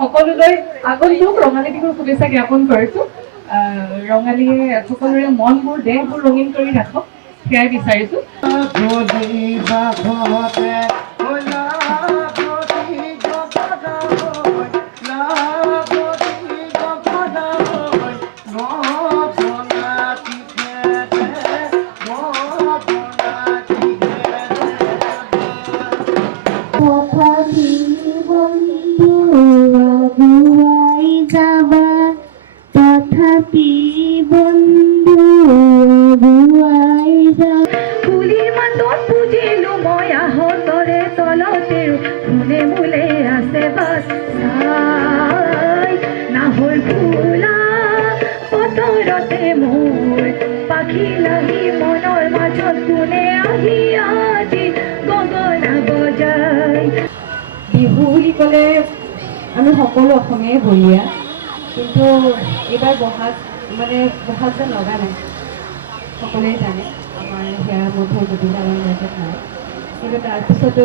সকলোলৈ আগন্তুক ৰঙালী বিহুৰ শুভেচ্ছা জ্ঞাপন কৰিছো। ৰঙালীয়ে সকলোৰে মনবোৰ দেহবোৰ ৰঙীন কৰি ৰাখক, সেয়াই বিচাৰিছো। তথাপি বন্ধু ফুলিৰ মাতত বুজিলো মই আহতৰে তলতে ফুলে মূলে আছে বাস নাহৰ ফুলা বতৰতে মোৰ পাখি লাগি মনৰ মাজত কোনে আহি আজি গগনা বজাই। বিহু বুলি ক'লে আমি সকলো অসমীয়াই বলিয়া, কিন্তু এইবাৰ বহাগ যেন লগা নাই। সকলোৱে জানে আমাৰ সেয়া মধুৰ জুবিন আমাৰ মাজত নাই, কিন্তু তাৰপিছতো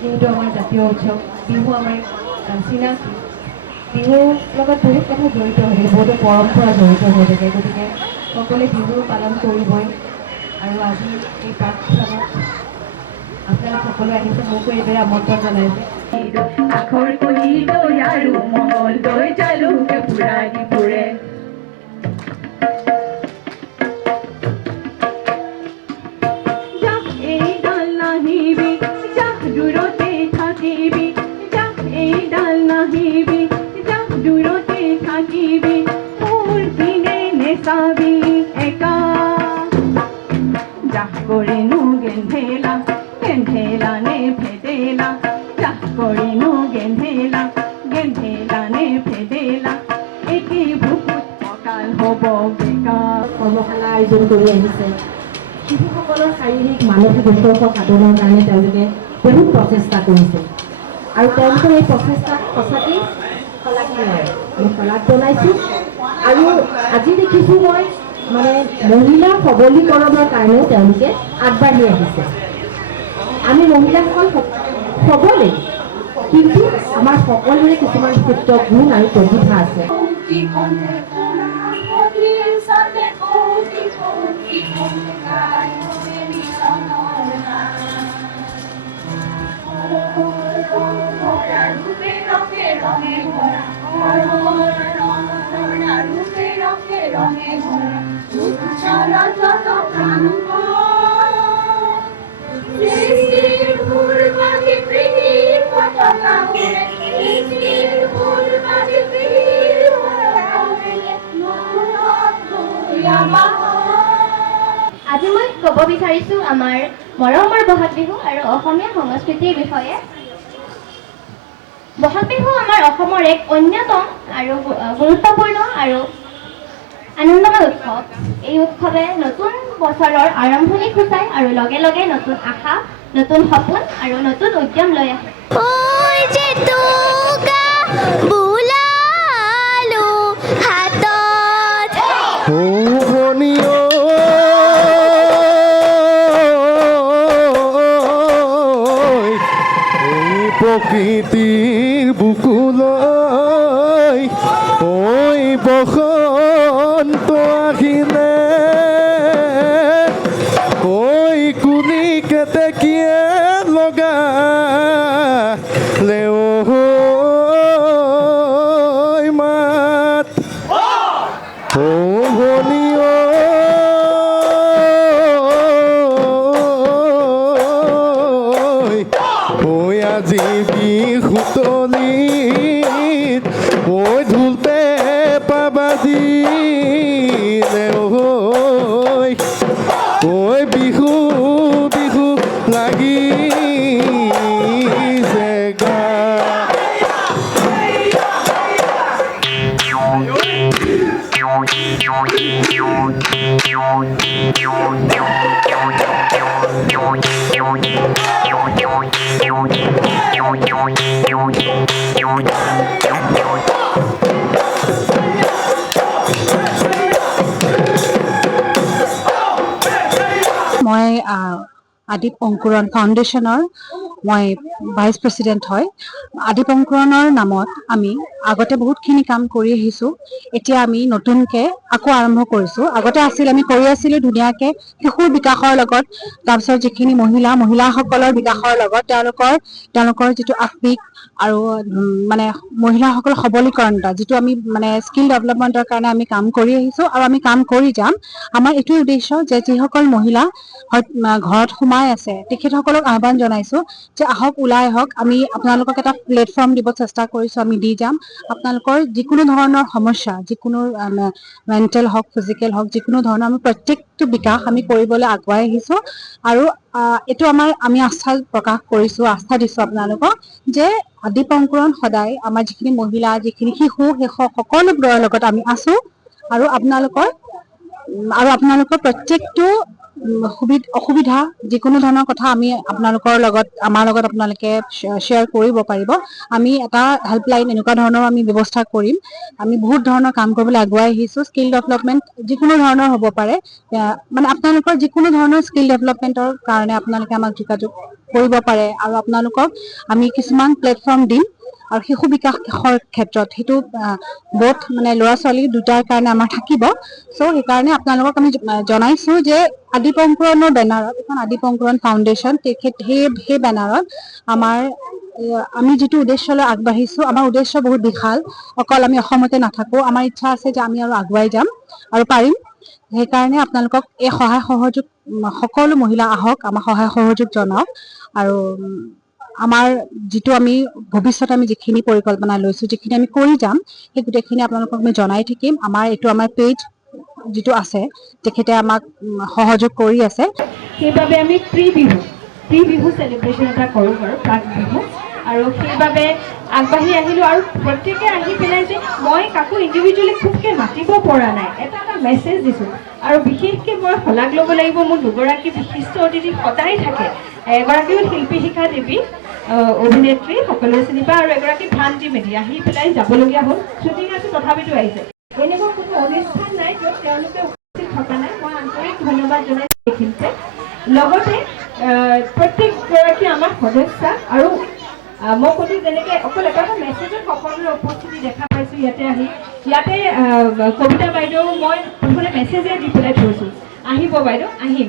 যিহেতু আমাৰ জাতীয় উৎসৱ বিহু আমাৰ চিনাকি, বিহুৰ লগত বহুত কথা জড়িত হৈ থাকে, বহুতো পৰম্পৰা জড়িত হৈ থাকে। গতিকে সকলোৱে বিহু পালন কৰিবই। আৰু আজি এই প্ৰাৰ্থনাত আপোনালোক সকলোৱে আহিছে, মোকো এইদৰে আমন্ত্ৰণ জনাইছে। আখৰ কলি দৈ আৰু মঙল দৈ জালুকে ফুৰাই ফুৰে এইডাল নাহিবি যাহ দূৰতে থাকিবি, যাহ এইডাল নাহিবি যাহ দূৰতে থাকিবি, মোৰ পিনে নেচাবি একা যাহ কৰিনো গেন্ধেলা গেন্ধেলা নে ভেদেলা, যাহ কৰিনো গেন্ধেলা গেন্ধেলা নে ভেদেলা, এটি বুকুত অকাল হ'ব বেকাৰ। কৰ্মশালা আয়োজন কৰি আহিছে। শিশুসকলৰ শাৰীৰিক মানসিক উৎকৰ্ষ সাধনৰ কাৰণে তেওঁলোকে বহুত প্ৰচেষ্টা কৰিছে আৰু তেওঁলোকৰ এই প্ৰচেষ্টাক সঁচাকেই শলাগনীয়, মই শলাগ জনাইছোঁ। আৰু আজি দেখিছোঁ মই মহিলা সবলীকৰণৰ কাৰণেও তেওঁলোকে আগবাঢ়ি আহিছে। আমি মহিলাসকল সবলেই, কিন্তু আমাৰ সকলোৰে কিছুমান সুপ্ত গুণ আৰু প্ৰতিভা আছে। আজি মই ক'ব বিচাৰিছোঁ আমাৰ মৰমৰ বহাগ বিহু আৰু অসমীয়া সংস্কৃতিৰ বিষয়ে। বহাগ বিহু আমাৰ অসমৰ এক অন্যতম আৰু গুৰুত্বপূৰ্ণ আৰু আনন্দময় উৎসৱ। এই উৎসৱে নতুন বছৰৰ আৰম্ভণি সূচায় আৰু লগে লগে নতুন আশা, নতুন সপোন আৰু নতুন উদ্যম লৈ আহে। প্ৰকৃতিৰ বুকুলৈ ঐ বসন্ত আহিলে, ঐ কুলি কেতেকীয়ে লগালে মাত ভনী আজি বিহুতলিত ঐ ঢোল পেঁপা বাজিলে, ঐ বিহু বিহু লাগিছে গা। আদিপ অংকুৰণ ফাউণ্ডেশ্যনৰ মই ভাইচ প্ৰেচিডেণ্ট হয়। আদিপ অংকুৰণৰ নামত আমি আগতে বহুতখিনি কাম কৰি আহিছোঁ। এতিয়া আমি নতুনকৈ আকৌ আৰম্ভ কৰিছোঁ। আগতে আমি কৰি আছিলোঁ ধুনীয়াকৈ শিশুৰ বিকাশৰ লগত, তাৰপিছত যিখিনি মহিলাসকলৰ বিকাশৰ লগত তেওঁলোকৰ যিটো আৱেগ আৰু মানে মহিলাসকলৰ সবলীকৰণতা, যিটো আমি মানে স্কিল ডেভেলপমেণ্টৰ কাৰণে আমি কাম কৰি আহিছোঁ আৰু আমি কাম কৰি যাম। আমাৰ এইটোৱে উদ্দেশ্য যে যিসকল মহিলা ঘৰত সোমাই আছে তেখেতসকলক আহ্বান জনাইছোঁ যে আহক, ওলাই আহক। আমি আপোনালোকক এটা প্লেটফৰ্ম দিব চেষ্টা কৰিছোঁ, আমি দি যাম। আপোনালোকৰ যিকোনো ধৰণৰ সমস্যা, যিকোনো মেণ্টেল হওক, ফিজিকেল হওক, যিকোনো ধৰণৰ আমি প্ৰত্যেকটো বিকাশ আমি কৰিবলৈ আগুৱাই আহিছোঁ। আৰু এইটো আমি আস্থা প্ৰকাশ কৰিছোঁ, আস্থা দিছোঁ আপোনালোকক যে আদিপ অংকুৰণ সদায় আমাৰ যিখিনি মহিলা, যিখিনি শিশু সকলোবোৰৰ লগত আমি আছোঁ। আৰু আপোনালোকৰ প্ৰত্যেকটো অসুবিধা, যিকোনো ধৰণৰ কথা আমাৰ লগত আপোনালোকে শ্বেয়াৰ কৰিব পাৰিব। আমি এটা হেল্পলাইন এনেকুৱা ধৰণৰ আমি ব্যৱস্থা কৰিম। আমি বহুত ধৰণৰ কাম কৰিবলৈ আগুৱাই আহিছোঁ। স্কিল ডেভেলপমেণ্ট যিকোনো ধৰণৰ হ'ব পাৰে, মানে আপোনালোকৰ যিকোনো ধৰণৰ স্কিল ডেভেলপমেণ্টৰ কাৰণে আপোনালোকে আমাক যোগাযোগ কৰিব পাৰে। আৰু আপোনালোকক আমি কিছুমান প্লেটফৰ্ম দিম। আৰু শিশু বিকাশৰ ক্ষেত্ৰত সেইটো বহুত মানে ল'ৰা ছোৱালী দুটাৰ কাৰণে আমাৰ থাকিব। চ' সেইকাৰণে আপোনালোকক আমি জনাইছোঁ যে আদিপ অংকুৰণৰ বেনাৰত, এখন আদিপ অংকুৰণ ফাউণ্ডেশ্যন, সেই বেনাৰত আমি যিটো উদ্দেশ্যলৈ আগবাঢ়িছোঁ, আমাৰ উদ্দেশ্য বহুত বিশাল। অকল আমি অসমতে নাথাকোঁ, আমাৰ ইচ্ছা আছে যে আমি আৰু আগুৱাই যাম আৰু পাৰিম। সেইকাৰণে আপোনালোকক এই সহায় সহযোগ, সকলো মহিলা আহক, আমাৰ সহায় সহযোগ জনাওক। আৰু আমাৰ যিটো আমি ভৱিষ্যতে আমি যিখিনি পৰিকল্পনা লৈছোঁ, যিখিনি আমি কৰি যাম, সেই গোটেইখিনি আপোনালোকক আমি জনাই থাকিম। আমাৰ পেজ যিটো আছে, তেখেতে আমাক সহযোগ কৰি আছে। সেইবাবে আমি প্ৰি বিহু চেলিব্ৰেশ্যন এটা কৰোঁ বাৰু, প্ৰাক বিহু। আৰু সেইবাবে আগবাঢ়ি আহিলোঁ। আৰু প্ৰত্যেকে আহি পেলাই যে মই কাকো ইণ্ডিভিজুৱেলি খুবকৈ মাতিব পৰা নাই, এটা মেছেজ দিছোঁ। আৰু বিশেষকৈ মই শলাগ ল'ব লাগিব মোৰ দুগৰাকী বিশিষ্ট অতিথি সদায় থাকে। এগৰাকী হ'ল শিল্পী শিখা দেৱী, অভিনেত্ৰী, সকলোৱে চিনি পায়। আৰু এগৰাকী ভ্ৰান্তি মেধি আহি পেলাই যাবলগীয়া হ'ল, শ্বুটিং আছে তথাপিতো আহিছে। এনেকুৱা কোনো অনুষ্ঠান নাই য'ত তেওঁলোকে উপস্থিত থকা নাই। মই আন্তৰিক ধন্যবাদ জনাইছোঁ এইখিনিতে। লগতে প্ৰত্যেকগৰাকী আমাৰ সদস্যা। আৰু মই ক'লো যেনেকৈ অকল এটা মেছেজত সকলোৰে উপস্থিতি দেখা পাইছোঁ ইয়াতে আহি। ইয়াতে কবিতা বাইদেউ মই প্ৰথমতে মেছেজে দি পেলাই থৈছোঁ, আহিব বাইদেউ, আহিম।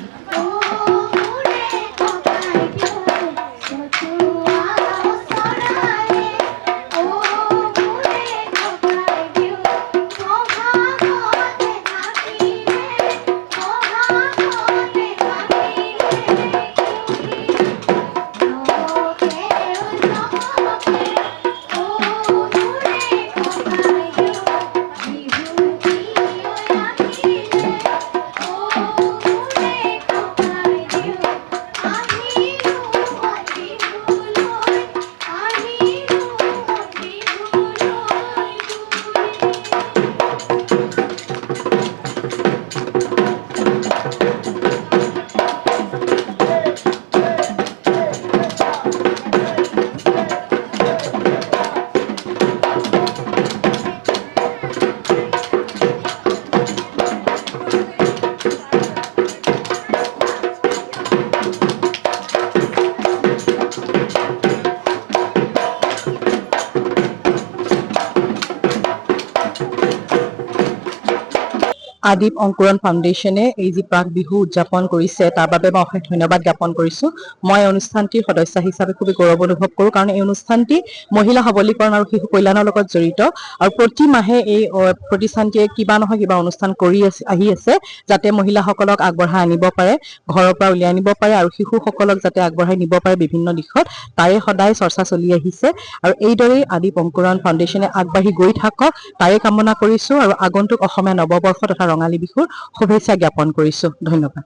আদিপ অংকুৰণ ফাউণ্ডেশ্যনে এই যি প্ৰাক বিহু উদযাপন কৰিছে তাৰ বাবে মই অশেষ ধন্যবাদ জ্ঞাপন কৰিছোঁ। মই অনুষ্ঠানটিৰ সদস্য হিচাপে খুবেই গৌৰৱ অনুভৱ কৰোঁ, কাৰণ এই অনুষ্ঠানটি মহিলা সবলীকৰণ আৰু শিশু কল্যাণৰ লগত জড়িত। আৰু প্ৰতি মাহে এই প্ৰতিষ্ঠানটিয়ে কিবা নহয় কিবা অনুষ্ঠান কৰি আহি আছে, যাতে মহিলাসকলক আগবঢ়াই আনিব পাৰে, ঘৰৰ পৰা উলিয়াই আনিব পাৰে, আৰু শিশুসকলক যাতে আগবঢ়াই নিব পাৰে বিভিন্ন দিশত। তাৰে সদায় চৰ্চা চলি আহিছে। আৰু এইদৰেই আদিপ অংকুৰণ ফাউণ্ডেশ্যনে আগবাঢ়ি গৈ থাকক, তাৰে কামনা কৰিছোঁ। আৰু আগন্তুক অসমীয়া নৱবৰ্ষ তথা ৰঙালী বিহুৰ শুভেচ্ছা জ্ঞাপন কৰিছোঁ। ধন্যবাদ।